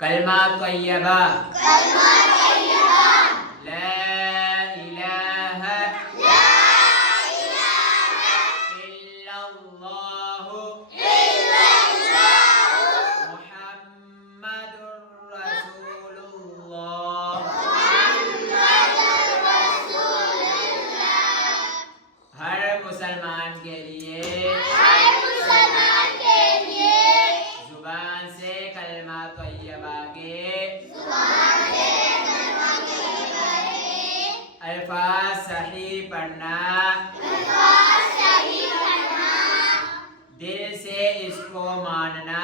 کلمہ طیبہ مسلمان کے لیے زبان سے کلمہ طیبہ کے الفاظ صحیح پڑھنا، دل سے اس کو ماننا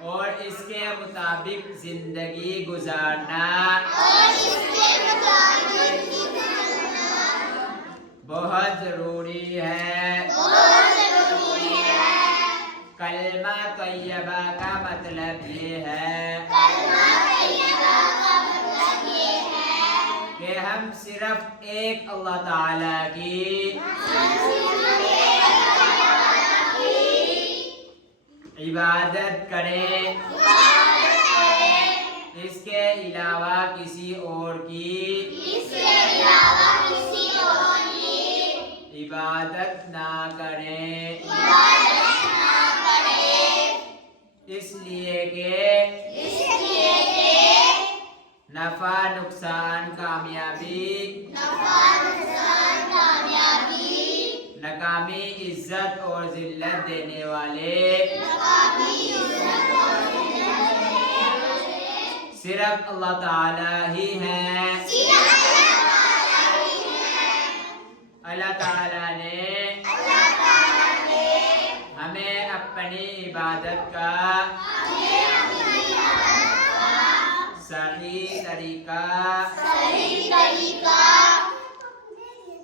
اور اس کے مطابق زندگی گزارنا بہت ضروری ہے۔ کلمہ طیبہ کا مطلب یہ ہے کہ ہم صرف ایک اللہ تعالیٰ کی عبادت کریں، اس کے علاوہ کسی اور کی عبادت نہ کریں، اس لیے کہ نفع نقصان کامیابی ناکامی عزت اور ذلت دینے والے صرف اللہ تعالیٰ ہی ہیں۔ اللہ تعالیٰ نے ہمیں اپنی عبادت کا صحیح طریقہ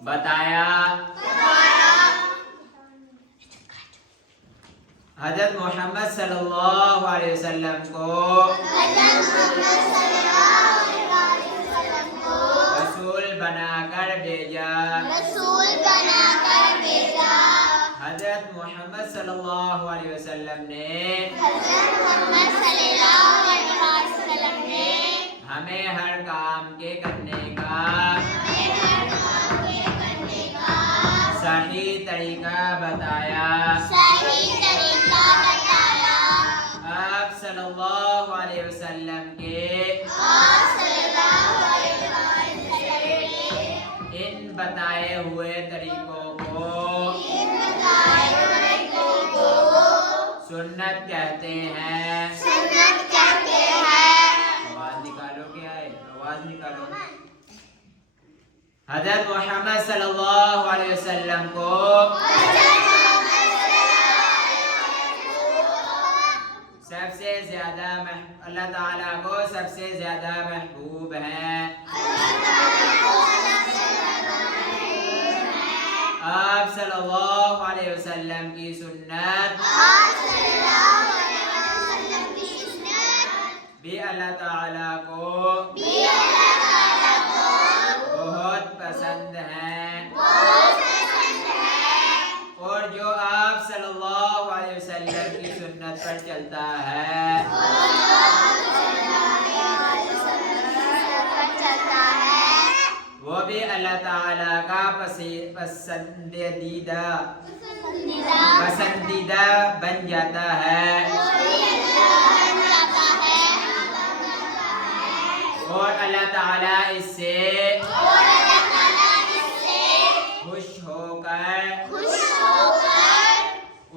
بتایا۔ حضرت محمد صلی اللہ علیہ وسلم کو رسول بنا کر بھیجا۔ حضرت محمد صلی اللہ علیہ وسلم نے ہمیں ہر کام کے کرنے کا صحیح طریقہ بتایا۔ آپ صلی اللہ علیہ وسلم کے ان بتائے ہوئے طریقوں کو سنت کہتے ہیں۔ آواز نکالو، کیا ہے؟ آواز نکالو۔ حضرت محمد صلی اللہ علیہ وسلم کو سب سے زیادہ اللہ تعالیٰ کو سب سے زیادہ محبوب ہیں۔ آپ صلی اللہ علیہ وسلم کی سنت بھی اللہ تعالیٰ کو بہت پسند ہے، اور جو آپ صلی اللہ علیہ وسلم کی سنت پر چلتا ہے وہ بھی اللہ تعالیٰ کا پسندیدہ بن جاتا ہے، اور اللہ تعالیٰ اس سے خوش ہو کر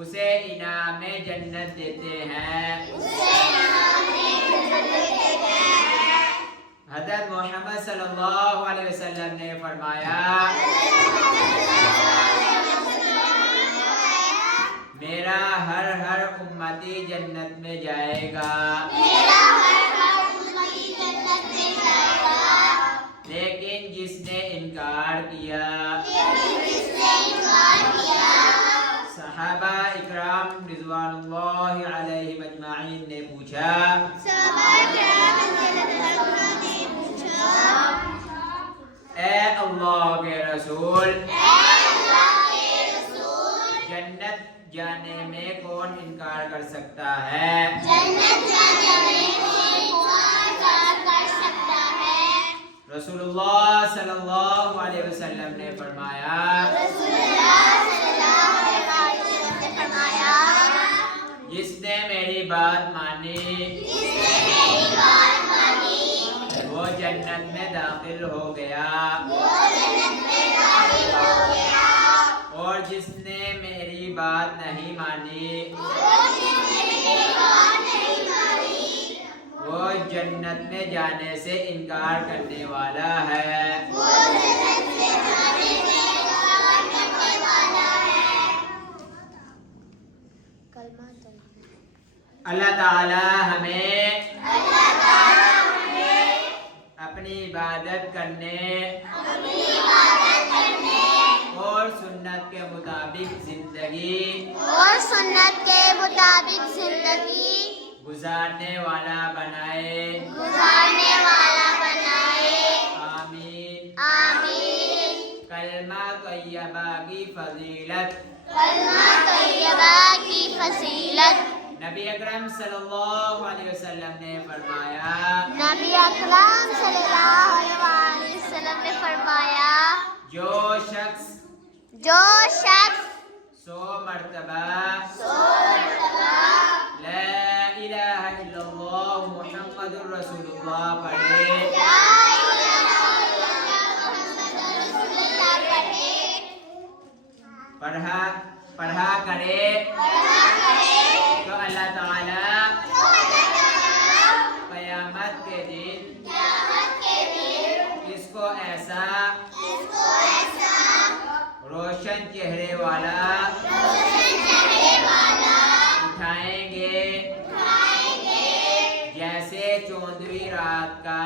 اسے انعام جنت دیتے ہیں۔ حضرت محمد صلی اللہ علیہ وسلم نے فرمایا، میرا ہر امتی جنت میں جائے گا، لیکن جس نے انکار کیا۔ صحابہ اکرام رضوان اللہ علیہم اجمعین نے پوچھا، اے اللہ کے رسول، جنت جانے میں کون انکار انکار کر سکتا ہے؟ جنت جانے میں کون انکار کر سکتا ہے؟ رسول اللہ صلی اللہ علیہ وسلم نے فرمایا، رسول اللہ صلی اللہ علیہ وسلم نے فرمایا، جس نے میری بات مانی جس نے میری بات مانی وہ جنت میں داخل ہو گیا، وہ جنت میں داخل ہو گیا، اور جس نے میری بات نہیں مانی اور جس نے میری بات نہیں مانی وہ جنت میں جانے سے انکار کرنے والا ہے۔ وہ جنت سے جانے سے انکار کرنے والا ہے۔ اللہ تعالی ہمیں اپنی عبادت کرنے اور سنت کے مطابق زندگی اور سنت کے مطابق زندگی گزارنے والا بنائے، گزارنے والا بنائے، آمین۔ آمین۔ کلمہ طیبہ کی فضیلت، کلمہ طیبہ کی فضیلت، نبی اکرم صلی اللہ علیہ وسلم نے فرمایا، نبی اکرم صلی اللہ علیہ وسلم نے فرمایا، جو شخص جو شخص 100 مرتبہ 100 مرتبہ لا الہ الا اللہ محمد رسول اللہ پڑھے، لا الہ الا اللہ محمد رسول اللہ پڑھا کرے تو اللہ تعالی قیامت کے دن اس کو ایسا روشن چہرے والا اٹھائیں گے جیسے چوندھویں رات کا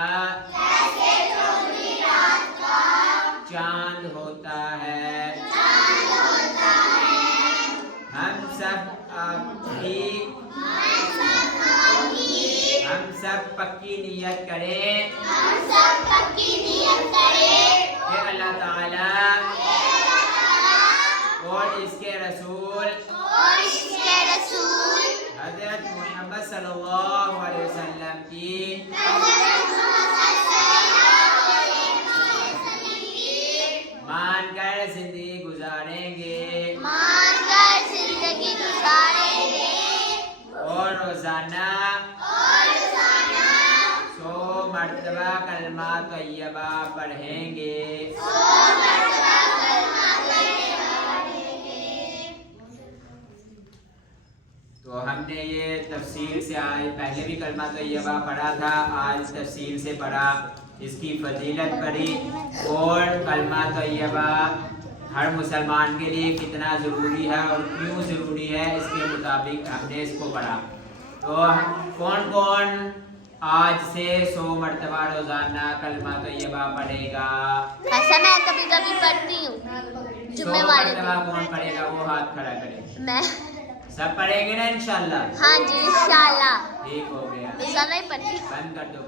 چاند ہوتا ہے۔ ہم سب پکی نیت کریں کہ اللہ تعالی اور اس کے رسول حضرت محمد صلی اللہ علیہ وسلم کی مان کر زندگی گزاریں گے اور روزانہ 100 مرتبہ کلمہ طیبہ پڑھیں گے۔ تو ہم نے یہ تفصیل سے آج پہلے بھی کلمہ طیبہ پڑھا تھا، آج تفصیل سے پڑھا، اس کی فضیلت پڑھی اور کلمہ طیبہ ہر مسلمان کے لیے کتنا ضروری ہے اور کیوں ضروری ہے اس کے مطابق ہم نے اس کو پڑھا۔ تو کون کون آج سے 100 مرتبہ روزانہ کلمہ طیبہ پڑھے گا؟ ایسا میں کبھی کبھی پڑھتی ہوں 100 جمعے والے مرتبہ کون پڑھے گا وہ ہاتھ کھڑا کرے؟ میں سب پڑھیں گے نا انشاءاللہ؟ ہاں جی انشاءاللہ، ٹھیک ہو گیا، میں زیادہ ہی پڑھتی ہوں۔ بند کر دو۔